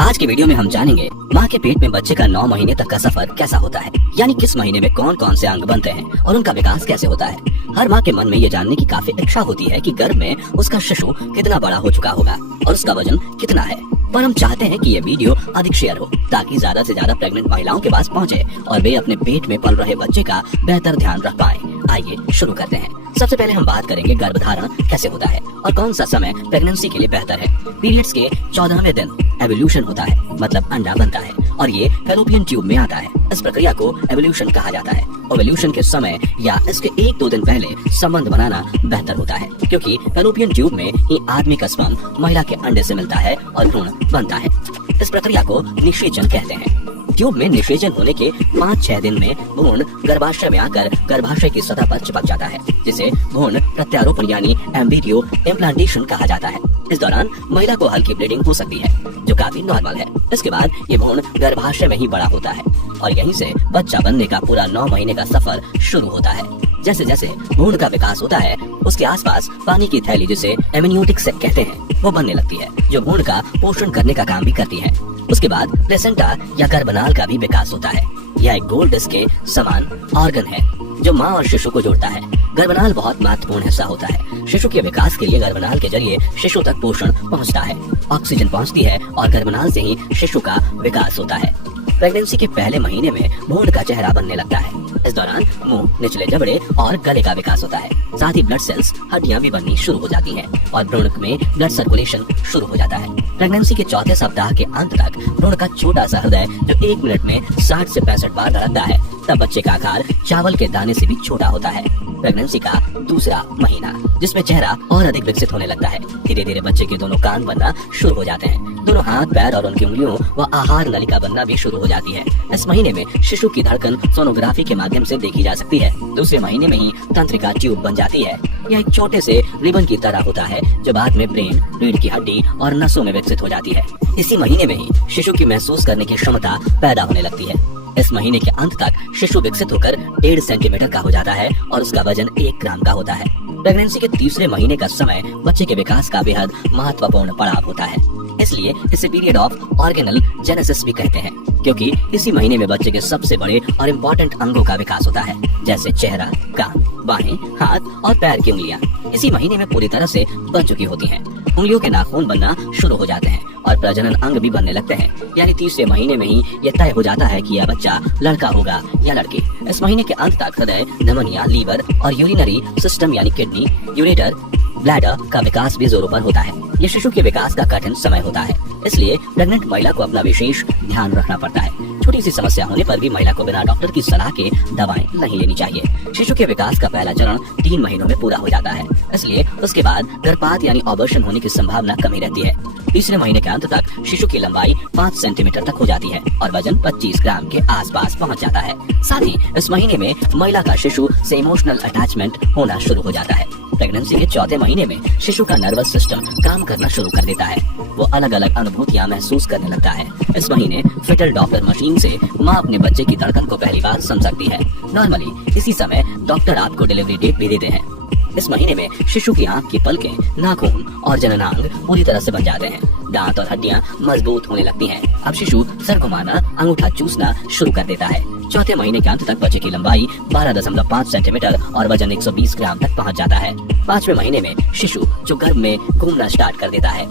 आज के वीडियो में हम जानेंगे माँ के पेट में बच्चे का 9 महीने तक का सफर कैसा होता है, यानी किस महीने में कौन कौन से अंग बनते हैं और उनका विकास कैसे होता है। हर माँ के मन में ये जानने की काफी इच्छा होती है कि गर्भ में उसका शिशु कितना बड़ा हो चुका होगा और उसका वजन कितना है। पर हम चाहते हैं कि ये वीडियो अधिक शेयर हो ताकि ज्यादा से ज्यादा प्रेग्नेंट महिलाओं के पास पहुंचे और वे अपने पेट में पल रहे बच्चे का बेहतर ध्यान रख पाएं। आइए शुरू करते हैं। सबसे पहले हम बात करेंगे गर्भधारण कैसे होता है और कौन सा समय प्रेगनेंसी के लिए बेहतर है। पीरियड्स के 14वें दिन एवोल्यूशन होता है, मतलब अंडा बनता है और ये फैलोपियन ट्यूब में आता है। इस प्रक्रिया को एवोल्यूशन कहा जाता है। ओवल्यूशन के समय या इसके 1-2 दिन पहले संबंध बनाना बेहतर होता है, क्योंकि फैलोपियन ट्यूब में ही आदमी का स्पर्म महिला के अंडे से मिलता है और भ्रूण बनता है। इस प्रक्रिया को निषेचन कहते हैं। ट्यूब में निषेचन होने के 5-6 दिन में भ्रूण गर्भाशय में आकर गर्भाशय की सतह पर चिपक जाता है, जिसे भ्रूण प्रत्यारोपण यानी एम्ब्रियो इम्प्लांटेशन कहा जाता है। इस दौरान महिला को हल्की ब्लीडिंग हो सकती है, जो काफी नॉर्मल है। इसके बाद ये भ्रूण गर्भाशय में ही बड़ा होता है और यहीं से बच्चा बनने का पूरा 9 महीने का सफर शुरू होता है। जैसे जैसे भ्रूण का विकास होता है, उसके आसपास पानी की थैली, जिसे एमनियोटिक सैक कहते हैं, वो बनने लगती है, जो भ्रूण का पोषण करने का काम भी करती है। उसके बाद प्लेसेंटा या गर्भनाल का भी विकास होता है। यह एक गोल डिस्क के समान ऑर्गन है जो माँ और शिशु को जोड़ता है। गर्भनाल बहुत महत्वपूर्ण हिस्सा होता है। शिशु के विकास के लिए गर्भनाल के जरिए शिशु तक पोषण पहुँचता है, ऑक्सीजन पहुँचती है और गर्भनाल से ही शिशु का विकास होता है। प्रेगनेंसी के पहले महीने में भ्रूण का चेहरा बनने लगता है। इस दौरान मुंह, निचले जबड़े और गले का विकास होता है। साथ ही ब्लड सेल्स, हड्डियां भी बननी शुरू हो जाती हैं और भ्रूण में ब्लड सर्कुलेशन शुरू हो जाता है। प्रेगनेंसी के 4थे सप्ताह के अंत तक भ्रूण का छोटा सा हृदय, जो 1 मिनट में 60 से 65 बार धड़कता है, तब बच्चे का आकार चावल के दाने से भी छोटा होता है। प्रेगनेंसी का 2रा महीना, जिसमें चेहरा और अधिक विकसित होने लगता है। धीरे धीरे बच्चे के दोनों कान बनना शुरू हो जाते हैं। दोनों हाथ, पैर और उनकी उंगलियों व आहार नलिका बनना भी शुरू हो जाती है। इस महीने में शिशु की धड़कन सोनोग्राफी के माध्यम से देखी जा सकती है। 2रे महीने में ही तंत्रिका ट्यूब बन जाती है। यह एक छोटे से रिबन की तरह होता है, जो बाद में ब्रेन, रीढ़ की हड्डी और नसों में विकसित हो जाती है। इसी महीने में ही शिशु की महसूस करने की क्षमता पैदा होने लगती है। इस महीने के अंत तक शिशु विकसित होकर 1.5 सेंटीमीटर का हो जाता है और उसका वजन 1 ग्राम का होता है। प्रेगनेंसी के 3रे महीने का समय बच्चे के विकास का बेहद महत्वपूर्ण पड़ाव होता है, इसलिए इसे पीरियड ऑफ ऑर्गेनल जेनेसिस भी कहते हैं, क्योंकि इसी महीने में बच्चे के सबसे बड़े और इम्पोर्टेंट अंगों का विकास होता है, जैसे चेहरा, कान, बाहें, हाथ और पैर की उंगलियां इसी महीने में पूरी तरह से बन चुकी होती हैं। उंगलियों के नाखून बनना शुरू हो जाते हैं और प्रजनन अंग भी बनने लगते हैं, यानी 3रे महीने में ही यह तय हो जाता है कि यह बच्चा लड़का होगा या लड़की। इस महीने के अंत तक हृदय, धमनियां, लीवर और यूरिनरी सिस्टम यानी किडनी, यूरेटर, ब्लैडर का विकास भी जोरों पर होता है। ये शिशु के विकास का कठिन समय होता है, इसलिए प्रेग्नेंट महिला को अपना विशेष ध्यान रखना पड़ता है। छोटी सी समस्या होने पर भी महिला को बिना डॉक्टर की सलाह के दवाएं नहीं लेनी चाहिए। शिशु के विकास का पहला चरण 3 महीनों में पूरा हो जाता है, इसलिए उसके बाद गर्भपात यानी ऑबर्शन होने की संभावना कमी रहती है। 3रे महीने के अंत तक शिशु की लंबाई 5 सेंटीमीटर तक हो जाती है और वजन 25 ग्राम के आसपास पहुंच जाता है। साथ ही इस महीने में महिला का शिशु से इमोशनल अटैचमेंट होना शुरू हो जाता है। प्रेगनेंसी के 4थे महीने में शिशु का नर्वस सिस्टम काम करना शुरू कर देता है। वो अलग अलग अनुभूतियां महसूस करने लगता है। इस महीने फिटल डॉपलर मशीन से माँ अपने बच्चे की धड़कन को पहली बार सुन सकती है। नॉर्मली इसी समय डॉक्टर आपको डिलीवरी डेट भी देते हैं। इस महीने में शिशु की आंख की पलकें, नाखून और जननांग पूरी तरह से बन जाते हैं। दांत और हड्डियां मजबूत होने लगती हैं। अब शिशु सर घुमाना, अंगूठा चूसना शुरू कर देता है। 4थे महीने के अंत तक बच्चे की लंबाई 12.5 सेंटीमीटर और वजन 120 ग्राम तक पहुंच जाता है। 5वें महीने में शिशु जो गर्भ में घूमना स्टार्ट कर देता है,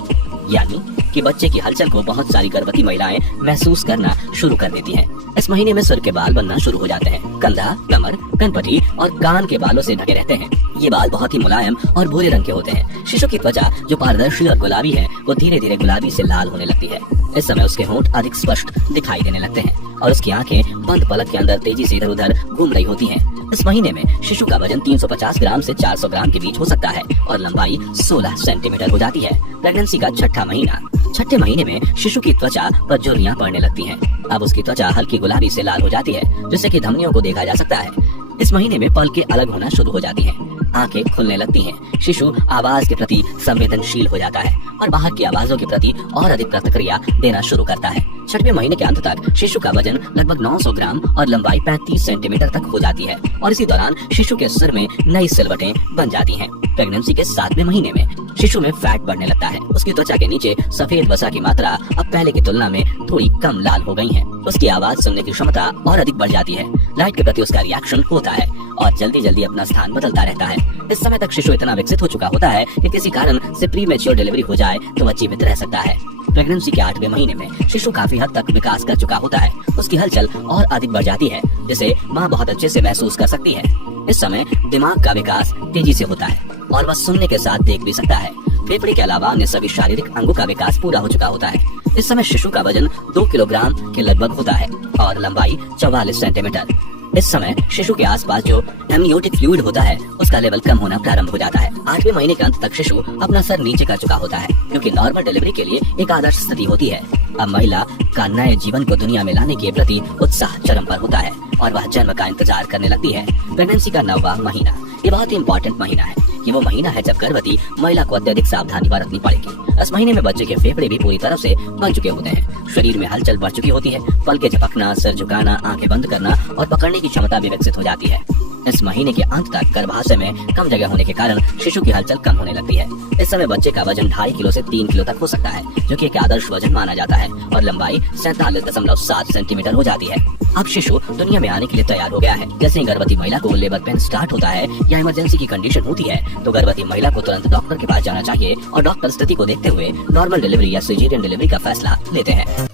यानी कि बच्चे की हलचल को बहुत सारी गर्भवती महिलाएं महसूस करना शुरू कर देती हैं। इस महीने में सिर के बाल बनना शुरू हो जाते हैं। कंधा, कमर, कनपटी और कान के बालों से ढके रहते हैं। ये बाल बहुत ही मुलायम और भूरे रंग के होते हैं। शिशु की त्वचा जो पारदर्शी और गुलाबी है, वो धीरे धीरे गुलाबी से लाल होने लगती है। इस समय उसके होंठ अधिक स्पष्ट दिखाई देने लगते हैं और उसकी आंखें बंद पलक के अंदर तेजी से इधर उधर घूम रही होती हैं। इस महीने में शिशु का वजन 350 ग्राम से 400 ग्राम के बीच हो सकता है और लंबाई 16 सेंटीमीटर हो जाती है। प्रेगनेंसी का 6ठा महीना। 6ठे महीने में शिशु की त्वचा पर झुर्रियां पड़ने लगती हैं। अब उसकी त्वचा हल्की गुलाबी से लाल हो जाती है, जिससे कि धमनियों को देखा जा सकता है। इस महीने में पलकें अलग होना शुरू हो जाती हैं, आंखें खुलने लगती हैं। शिशु आवाज के प्रति संवेदनशील हो जाता है और बाहर की आवाजों के प्रति और अधिक प्रतिक्रिया देना शुरू करता है। छठवें महीने के अंत तक शिशु का वजन लगभग 900 ग्राम और लंबाई 35 सेंटीमीटर तक हो जाती है और इसी दौरान शिशु के सिर में नई सिलवटें बन जाती हैं। प्रेगनेंसी के 7वें महीने में शिशु में फैट बढ़ने लगता है। उसकी त्वचा के नीचे सफेद वसा की मात्रा अब पहले की तुलना में थोड़ी कम लाल हो गई है। उसकी आवाज सुनने की क्षमता और अधिक बढ़ जाती है। लाइट के प्रति उसका रिएक्शन होता है और जल्दी जल्दी अपना स्थान बदलता रहता है। इस समय तक शिशु इतना विकसित हो चुका होता है कि किसी कारण से प्रीमेच्योर डिलीवरी हो जाए तो वह जीवित रह सकता है। प्रेगनेंसी के 8वें महीने में शिशु काफी हद तक विकास कर चुका होता है। उसकी हलचल और अधिक बढ़ जाती है जिसे माँ बहुत अच्छे से महसूस कर सकती है। इस समय दिमाग का विकास तेजी से होता है और वह सुनने के साथ देख भी सकता है। फेफड़े के अलावा अन्य सभी शारीरिक अंगों का विकास पूरा हो चुका होता है। इस समय शिशु का वजन 2 किलोग्राम के लगभग होता है और लंबाई 44 सेंटीमीटर। इस समय शिशु के आसपास जो एमनियोटिक फ्लूइड होता है उसका लेवल कम होना प्रारंभ हो जाता है। 8वें महीने के अंत तक शिशु अपना सर नीचे कर चुका होता है क्योंकि नॉर्मल डिलीवरी के लिए एक आदर्श स्थिति होती है। अब महिला का नए जीवन को दुनिया में लाने के प्रति उत्साह चरम पर होता है और वह जन्म का इंतजार करने लगती है। प्रेगनेंसी का 9वां महीना ये बहुत ही इम्पोर्टेंट महीना है। ये वो महीना है जब गर्भवती महिला को अत्यधिक सावधानी बरतनी पड़ेगी। इस महीने में बच्चे के फेफड़े भी पूरी तरह से बन चुके होते हैं। शरीर में हलचल बढ़ चुकी होती है। पल के झपकना, सिर झुकाना, आंखें बंद करना और पकड़ने की क्षमता भी विकसित हो जाती है। इस महीने के अंत तक गर्भाशय में कम जगह होने के कारण शिशु की हलचल कम होने लगती है। इस समय बच्चे का वजन 2.5 किलो से 3 किलो तक हो सकता है जो कि एक आदर्श वजन माना जाता है और लंबाई 47.7 सेंटीमीटर हो जाती है। अब शिशु दुनिया में आने के लिए तैयार हो गया है। जैसे ही गर्भवती महिला को लेबर पेन स्टार्ट होता है या इमरजेंसी की कंडीशन होती है तो गर्भवती महिला को तुरंत डॉक्टर के पास जाना चाहिए और डॉक्टर स्थिति को देखते हुए नॉर्मल डिलीवरी या सिजेरियन डिलीवरी का फैसला लेते हैं।